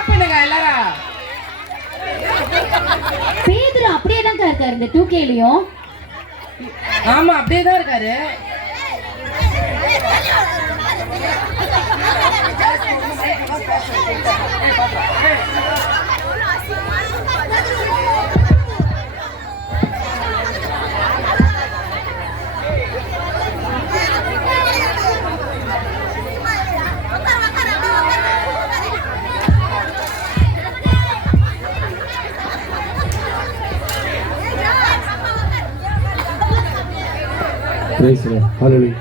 Clap பண்ணுங்க எல்லாரும். பேதுரு அப்படியே தான் இருக்காரு இந்த 2Kலயும். ஆமா அப்படியே தான் இருக்காரு. Praise the Lord. Hallelujah.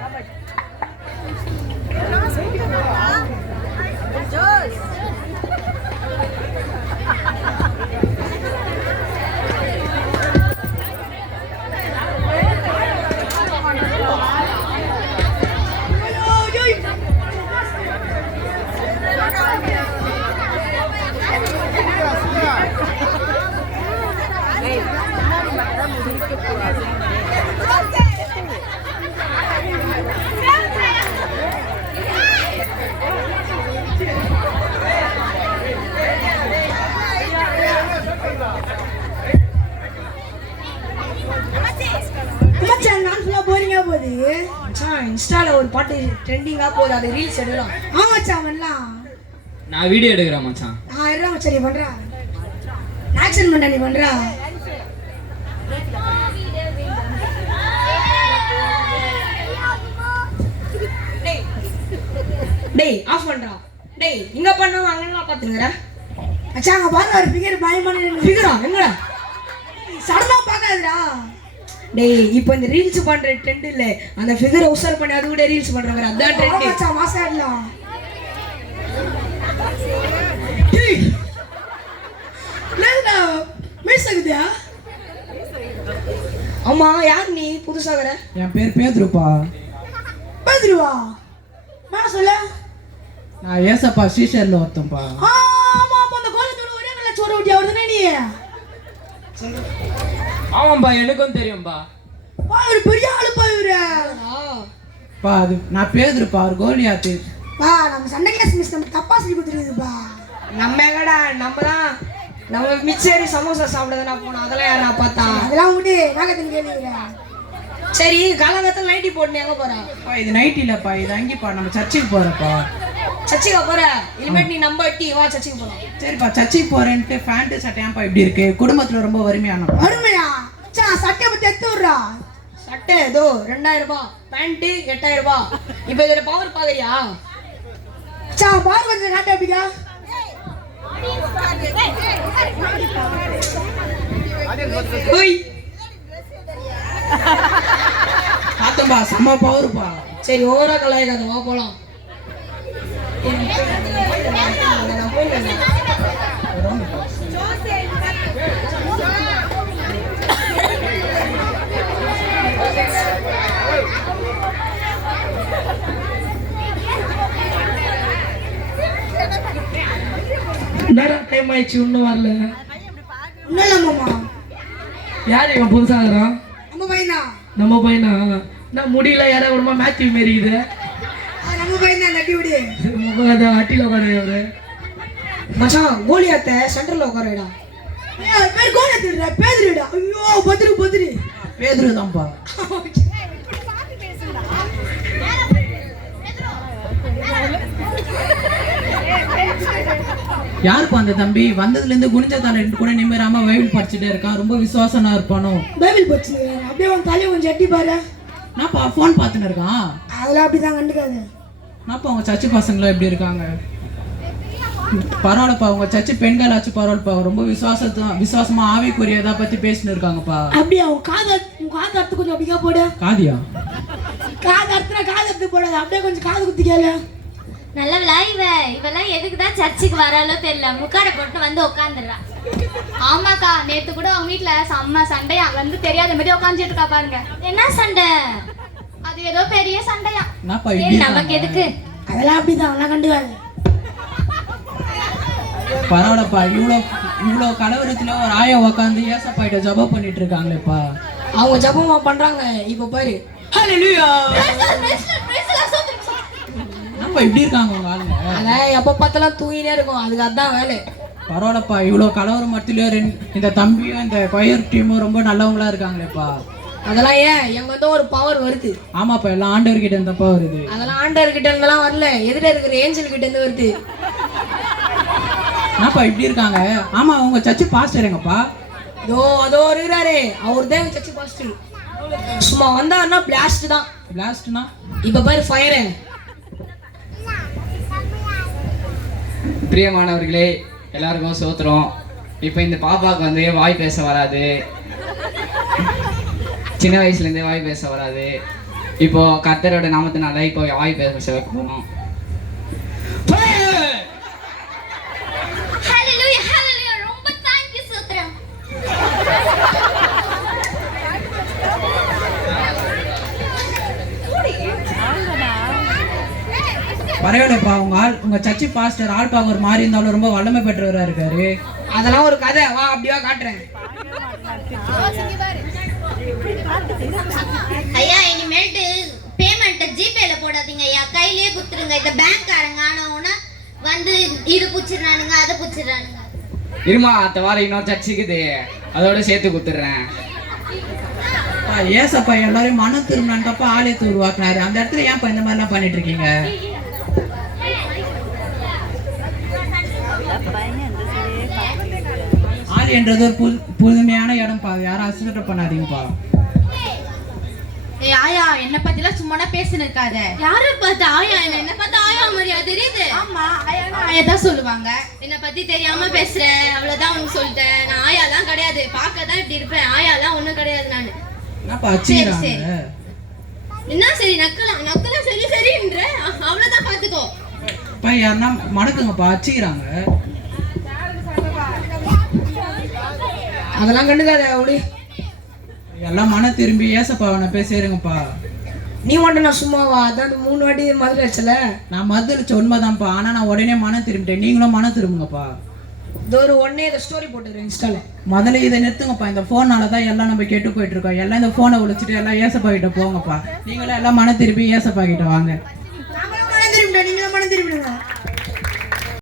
இன்ஸ்டால ஒரு பாட்டு ட்ரெண்டிங்கா போகுது, அது ரீல்ஸ் எடுக்கலாம். ஆமா மச்சான் பண்ணலாம். நான் வீடியோ எடுக்கிறேன் மச்சான். இருடா மச்சான், நீ பண்றா ஆக்ஷன் பண்ண, நீ பண்றா. டேய் ஆஃப் பண்றா. டேய் இங்க பண்ணா அங்க பாத்துங்கடா. மச்சான் அங்க பாரு, ஒரு ஃபிகர் பயமான ஃபிகரா எங்கடா? சடனா பார்க்காதடா. டேய் இப்போ இந்த ரீல்ஸ் பண்ற ட்ரெண்ட் இல்ல, அந்த ஃபிகரை உசர் பண்ணி அது கூட ரீல்ஸ் பண்றாங்க, அதான் ட்ரெண்ட். மச்சான் மாசாடலாம். டேய் லல்லா மேசகுதியா? அம்மா யார் நீ புதுசா வர? என் பேர் பேதுருப்பா. பேதுருவா? நான் சொல்ல. நான் ஏசப்பா ஸ்ரீஷர்ல ஒருத்தன்பா. ஆமா ஆமா, அந்த கோலத்தோட ஒரே நல்ல சோறு ஊட்டி அவர்தானே நீ? ஆமாம்பா எனக்கும் தெரியும்பா. ஒரு பெரிய ஆளுப்பா இவரு. பா அது நான் பேதுருப்பா, ஒரு கோலியாத்து. பா நம்ம சண்டை கிளாஸ் மிஸ் நம்ம தப்பா சொல்லி கொடுத்துருக்குதுப்பா. நம்ம எங்கடா, நம்ம மிச்சரி சமோசா சாப்பிடதானா போனோம், அதெல்லாம் யாரா பார்த்தா? அதெல்லாம் விடு, நாகத்தின் கேள்விக்கிறேன். சரி காலங்கத்தில் நைட்டி போட்டு எங்க போறா? இது நைட் இல்லப்பா, இது அங்கிப்பா, நம்ம சர்ச்சுக்கு போறப்பா. சர்ச்சுக்கு போற? இனிமேட் நீ நம்ப எட்டி வா, சர்ச்சுக்கு போறோம். சரிப்பா சர்ச்சுக்கு போறேன்ட்டு பேண்ட் சட்டையாப்பா இப்படி இருக்கு? குடும்பத்துல ரொம்ப வறுமையான. வறுமையா? சட்டையை பத்தி எடுத்து விடுறா. சட்டை ஏதோ 2000 ரூபாய், பேண்ட் 8000 ரூபாய். இப்போ இதோட பவர் பாக்குறியா? பவர் கொஞ்சம் காட்ட அப்படிக்கா. பார்த்தம்பா செம்ம பவருப்பா. சரி ஓவரா கலாய்க்காத, வா போலாம். டைம் ஆயிடுச்சு, இன்னும் வரல. ஒன்னும் இல்ல மாமா. யார் இவன் புதுசா இருக்கிறான்? நம்ம பையனா? நம்ம பையனா? நான் முடியல, யாரா விடுமா மேத்யூ மாரி இது. நம்ம பையன் தான், நட்டி விடு. அட்டில உட்காரு அவரு. மச்சான் கோலியாத்த சென்டர்ல உட்காருடா. பேர் கோலியாத்துடா, பேதுருடா. ஐயோ பத்ரு பேதுரு தான்ப்பா. யாருப்பா அந்த தம்பி? வந்ததுல இருந்து குனிஞ்ச தலை கூட நிம்மராம பைபிள் படிச்சுட்டே இருக்கான், ரொம்ப விசுவாசனா இருப்பானோ. பைபிள் படிச்சு அப்படியே உன் தலையை கொஞ்சம் எட்டி பாரு. நான்ப்பா ஃபோன் பார்த்துன்னு இருக்கான். அதெல்லாம் அப்படிதான் கண்டுக்காது. நான்ப்பா உங்க சர்ச்சு பசங்களாம் எப்படி இருக்காங்க? பரவாயில்லப்பா, உங்க சர்ச்சு பெண்கள் ஆச்சு பரவாயில்லப்பா, ரொம்ப விசுவாசமா ஆவிக்குரியதா பத்தி பேசின்னு இருக்காங்கப்பா. அப்படியே உன் காது அறுத்து கொஞ்சம் அப்படிக்கா போடு. காதியா? காது அறுத்து போடாது, அப்படியே கொஞ்சம் காது குத்தி கேளு. நல்லவளா இவெல்லாம் எதுக்குதான் சர்ச்சுக்கு வராலோ தெரியல, முக்காடை போட்டு வந்து உட்காந்துடுறா. ஆமாக்கா, நேத்து கூட அவங்க வீட்டுல செம்ம சண்டையா, வந்து தெரியாத மாதிரி உட்காந்துட்டு இருக்கா பாருங்க. என்ன சண்டை? அது ஏதோ பெரிய சண்டையா. நமக்கு எதுக்கு? அதெல்லாம் அப்படிதான், அதெல்லாம் கண்டுக்காது. பரவாயில்லப்பா, இவ்வளோ கலவரத்துல ஒரு ஆயா உட்காந்து ஏசப்பாயிட்ட ஜபம் பண்ணிட்டு இருக்காங்களேப்பா. அவங்க ஜபமா பண்றாங்க. இப்ப பாரு, ஹல்லேலூயா. நம்ம இப்படி இருக்காங்க உங்க ஆளுங்க. அதான் எப்ப பார்த்தாலும் தூங்கினே இருக்கும், அதுக்கு அதான் வேலை. பரவாயில்லப்பா, இவ்வளோ கலவரம் மத்தியிலும் இந்த தம்பியும் இந்த கொயர் டீமும் ரொம்ப நல்லவங்களா இருக்காங்களேப்பா. அதெல்லாம் ஏன் எங்க வந்து ஒரு பவர் வருது. ஆமாப்பா, எல்லாம் ஆண்டவர்கிட்ட இருந்தப்பா வருது. அதெல்லாம் ஆண்டவர்கிட்ட இருந்தெல்லாம் வரல, எதிர இருக்கிற ஏஞ்சல் கிட்ட இருந்து வருது. என்னப்பா இப்படி இருக்காங்க? ஆமா, உங்க சர்ச்சு பாஸ்டர் எங்கப்பா? அதோ இருக்கிறாரு, அவர் தான் சர்ச்சு பாஸ்டர். சும்மா வந்தாருன்னா பிளாஸ்ட் தான். பிளாஸ்ட்னா? இப்ப பாரு ஃபயர். பிரியமானவர்களே, எல்லாருக்கும் சோத்துறோம். இப்போ இந்த பாப்பாவுக்கு வந்து வாய் பேச வராது, சின்ன வயசுலேருந்தே வாய் பேச வராது. இப்போ கர்த்தரோட நாமத்தினால இப்போ வாய் பேச வைக்கணும். ஹalleluya ஹalleluya, ரொம்ப thank you சோத்ரம். பரவாயில்லப்பா, உங்க சர்ச்சு பாஸ்டர் ஆள் பார்க்க ஒரு மாதிரி இருந்தாலும் ரொம்ப வல்லமை பெற்றவரா இருக்காரு. அதெல்லாம் ஒரு கதை, வா அப்படியே காட்டுறேன். ஐயா, இனிமேல்ட்டு பேமெண்ட் ஜிபேல போடாதீங்க ஐயா, கையிலேயே குத்துருங்க. இந்த பேங்க்காரங்க ஆனவனா வந்து இது புச்சிடுறானுங்க, அதை புச்சிடுறானுங்க. இருமா, அத்த வாரம் இன்னொரு சர்ச்சுக்குது, அதோட சேர்த்து கொடுத்துட்றேன். ஏசப்பா எல்லாரையும் மனம் திரும்பினான்ப்பா ஆலயத்தை உருவாக்குனாரு. அந்த இடத்துல ஏன்ப்பா இந்த மாதிரிலாம் பண்ணிட்டு இருக்கீங்க? ஆலயன்றது ஒரு புதுமையான இடம்ப்பா, யாரும் அசுத்த பண்ணாதீங்கப்பா. ஏய் ஆயா, என்ன பத்திலாம் சும்மானா பேசின்னு இருக்காத. யாரை பார்த்து ஆயா? என்ன பார்த்து ஆயா மாதிரியா தெரியுது? ஆமா, ஆயா தான் சொல்லுவாங்க. என்னை பத்தி தெரியாம பேசுறேன், அவ்வளவுதான் உனக்கு சொல்லிட்டேன். நான் ஆயாலாம் கிடையாது, பார்க்க தான் இப்படி இருப்பேன். ஆயாலாம் ஒண்ணும் கிடையாது நானு. என்னப்பா அச்சிக்கிறாங்க? என்ன சரி நக்கலா சரி சரின்ற அவ்வளவுதான், பாத்துக்கோ. பா, யாருன்னா மடக்குங்கப்பா, அச்சிக்கிறாங்க. அதெல்லாம் கண்டுக்காத அப்படி. எல்லாம் மன திரும்பி ஏசப்பாவனை போய் சேருங்கப்பா. நீ மட்டும் நான் சும்மாவா? அதான் 3 வாட்டி மதுரை அடிச்சல. நான் மதுரிச்ச உண்மைதான்ப்பா, ஆனா நான் உடனே மனம் திரும்பிட்டேன். நீங்களும் மனம் திரும்புங்கப்பா. இதோ ஒரு ஒன்னே இதை ஸ்டோரி போட்டுக்கிறேன் இன்ஸ்டால. முதல்ல இதை நிறுத்துங்கப்பா. இந்த ஃபோனால தான் எல்லாம் நம்ம கெட்டு போயிட்டு இருக்கோம். எல்லாம் இந்த ஃபோனை ஒழிச்சிட்டு எல்லாம் ஏசப்பா கிட்ட போங்கப்பா. நீங்களும் எல்லாம் மனம் திரும்பி ஏசப்பா கிட்ட வாங்க. மனம் திரும்பிட்டேன், நீங்களும் மனம் திரும்பிடுங்க.